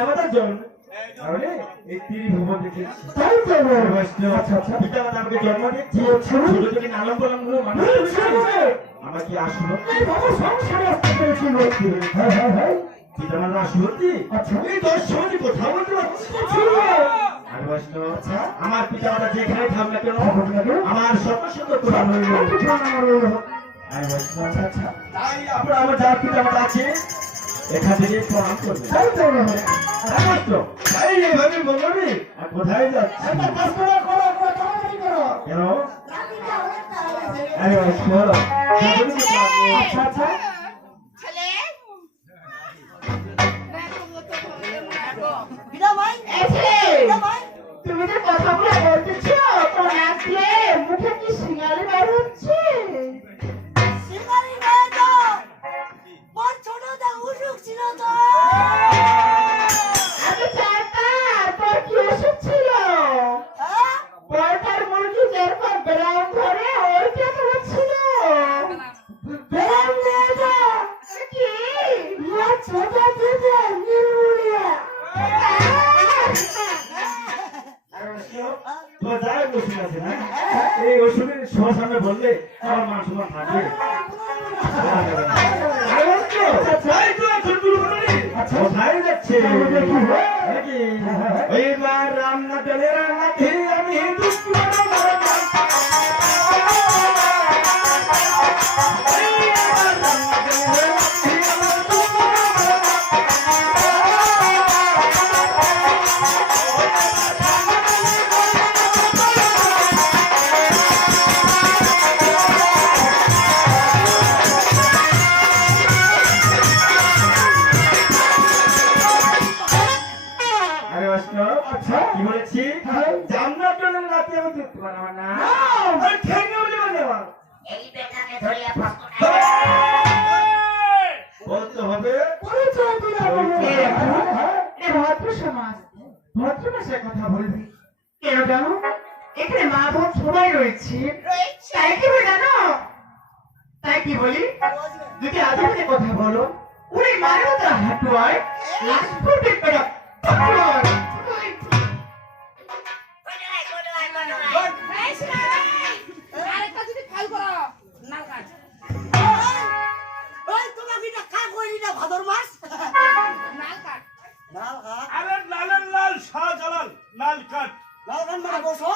পিতামাতার জন্ম তাহলে এই ত্রিভুবন দেখেছি তাই তো আচ্ছা আচ্ছা পিতামাতা আমাকে জন্ম দিয়েছে ছোট থেকে লালন পালন করে মানুষ করেছে আমার কি আসলো এই বাবা সংসারে আসতে পেরেছিল হ্যাঁ হ্যাঁ হ্যাঁ পিতামাতা আসলো কি আচ্ছা এই 10 সমাজে কথা বলতে পারছি আর বৈষ্ণ আমার পিতামাতা যেখানে থাকবে কেন আমার সব সুন্দর করে রইল আর বৈষ্ণ আচ্ছা তাই আপনারা আমার যার পিতামাতা আছে এখান থেকে প্রণাম করবে তাই তো তাই এইভাবে বলবি আর কোথায় যাচ্ছে একটা কাজ করো করো তাড়াতাড়ি করো কেন রাত্রিটা অনেক তাড়া আছে আরে বৈষ্ণ আচ্ছা আচ্ছা ছেলে বিনা ভাই এই ছেলে বিনা ভাই তুমি যে কথাগুলো বলতেছো তো নাচলে মুখে কি সিঙ্গালি বার হচ্ছে সিঙ্গারি নয় তো বড় ছোটটা উঠুক ছিল তো আমি চাইতাম তোর কি ওষুধ ছিল হ্যাঁ বড়টার মুরগি যেরকম ব্রাউন ধরে ওইটা তো ছিল বেরাম নিয়ে যা কি ইয়া ছোট দিদি নিরুলিয়া তোমার যাই ওষুধ আছে না এই ওষুধের সবার সামনে বললে আমার মান সম্মান থাকবে কোথায় যাচ্ছে এইবার রান্না চলে রান্না খেয়ে আমি কি বলেছি জান্নাত জন্য রাতে আমি দেখতে পারবো না আর ঠেঙ্গে উঠে দেওয়া এই বেটাকে ধরিয়া ফাঁসো বলতে হবে পরিচয় দিলে এ ভদ্র সমাজ ভদ্র ভাষায় কথা বলবি কেন জানো এখানে মা বোন সবাই রয়েছে তাই কি বলে জানো তাই কি বলি যদি আজে বাজে কথা বলো উনি মারেও তার হাঁটুয়ায় লাস্ট ফুটে পেড়া আরেকটা যদি খেয়াল করো নাও কাজ ওই তোমাকে এটা কা কইলি না ভাদর মাস নাও কাজ লাল কাট আরে লালের লাল শাহজালাল লাল কাট লাল কাট মানে বসো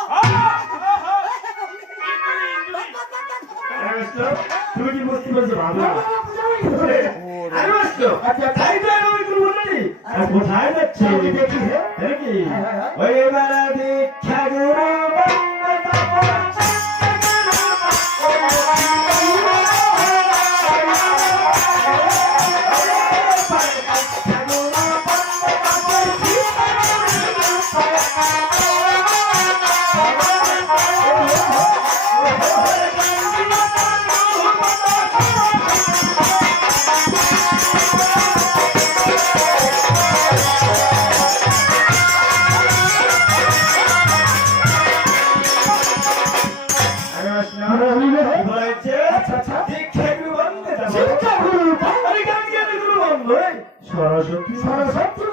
তুমি কি বুঝতে পারছো ভালো আরে বসতো তাই তো আমি কোনো বলিনি আর কোথায় যাচ্ছে দেখি দেখি ওই বেলা দীক্ষা গুরু সরস্বতী সরস্বতী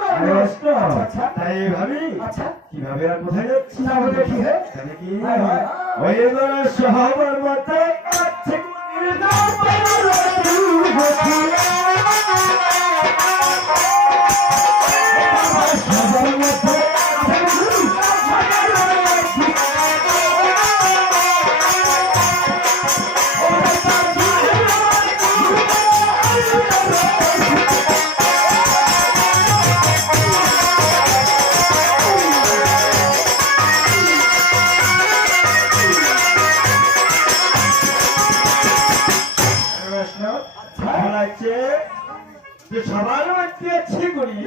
তাই ভাবি কিভাবে আর কোথায় যাচ্ছি না বলে কি হে তাহলে কি ওই সবার মতো আছে সবার মধ্যে আছে করি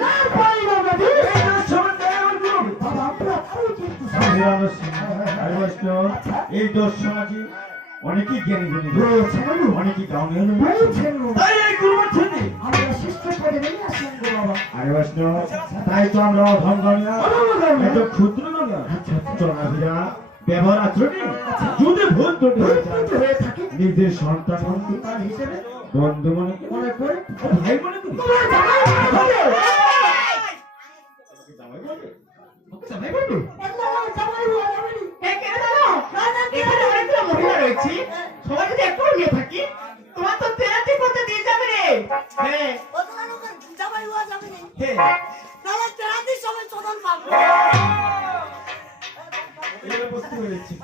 এই দোষ সমাজে অনেকেই জ্ঞানী গুণী রয়েছে অনেকেই গাউনি তাই এই গুরুবার ছেলে আমরা শিষ্ট করে নিয়ে আসেন গো বাবা আরে বৈষ্ণব তাই তো আমরা অধমগণীয় এত ক্ষুদ্র নয় চলাফেরা ব্যবহার আচরণে যদি ভুল ত্রুটি হয়ে থাকে নিজের সন্তান তার হিসেবে বন্ধু মনে মনে করে ভাই মনে করি তোমার জামাই হবে তুমি হে তাহলে তেরাদির সময় চোদন পাবো এবারে বুঝতে পেরেছি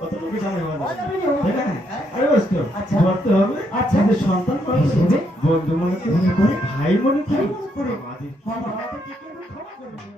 কত লোকে জানে বলো ঠিক আছে আরে বস্তু আচ্ছা। ধরতে হবে আচ্ছা। আমাদের সন্তান মনে করে হিসেবে? বন্ধু মনে করে ভাই মনে করে ভাই মনে করে। আমাদের বাবা, আমাকে কি করে ক্ষমা করে দিও?